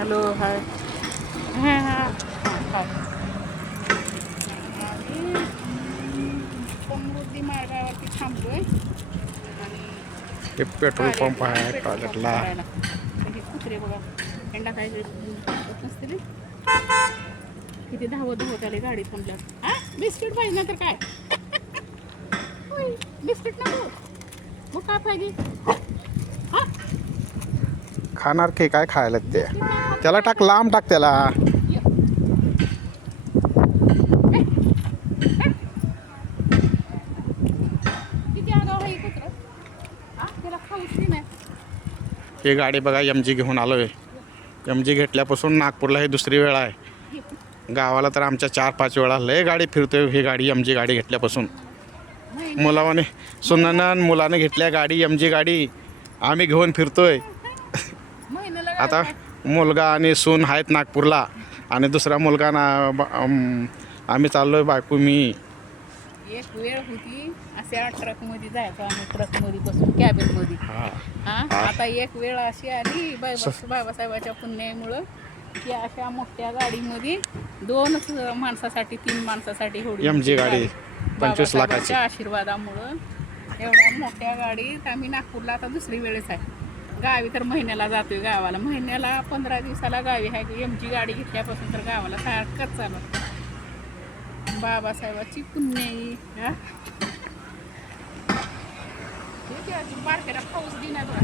Hello hi. हां हां हाय. आम्ही समृद्धी मार्गावरती थांबलोय आणि हे पेट्रोल पंप गाडीला आहे पेट्रोल पंप टॉयलेटला. भरायला. हे कुत्रे बघा अंडा काय नसतील. किती धावत धावत आले गाडी थांबल्यावर. हा बिस्किट पाहिजे ना तर काय. बिस्किट नको मग काय पाहिजे. हा खाणार की काय खायला ते. बिस्किट नाही खात त्याला काय टाक, करणार. लांब टाक त्याला. ये. ए, ए. किती आगाव आहे कुत्र. हा त्याला खाऊच नाही. ही गाडी बघा MG घेऊन आलोय. MG घेतल्यापासून नागपूरला ही दुसरी वेळ आहे. गावाला तर आमच्या 4-5 वेळा लय गाडी फिरतोय. ही गाडी MG गाडी घेतल्यापासून मुलावाने सुनानं मुलाने घेतल्या गाडी MG गाडी आम्ही घेऊन फिरतोय. महिन्याला आता काय मुलगा आणि सून आहेत नागपूरला आणि दुसरा मुलगा ना आम्ही चाललोय बायको मी. एक वेळ होती अशा ट्रकमध्ये जायचो आम्ही. ट्रकमध्ये बसून कॅबिनमध्ये. हा आता एक वेळ अशी आली बाबासाहेबाच्या पुण्यामुळं की अशा मोठ्या गाडीमध्ये 2 माणसासाठी 3 माणसासाठी होडी MG गाडी 25 लाखाची. बाबासाहेबांच्या आशीर्वादामुळं एवढ्या मोठ्या गाडीत आम्ही नागपूरला आता दुसरी वेळेस आहे. गावी तर महिन्याला जातोय. गावाला महिन्याला 15 दिवसाला गावी आहे. MG गाडी घेतल्यापासून तर गावाला सारखंच चालत. बाबासाहेबाची पुण्याई. बारक्याला पाऊस दिना बघा.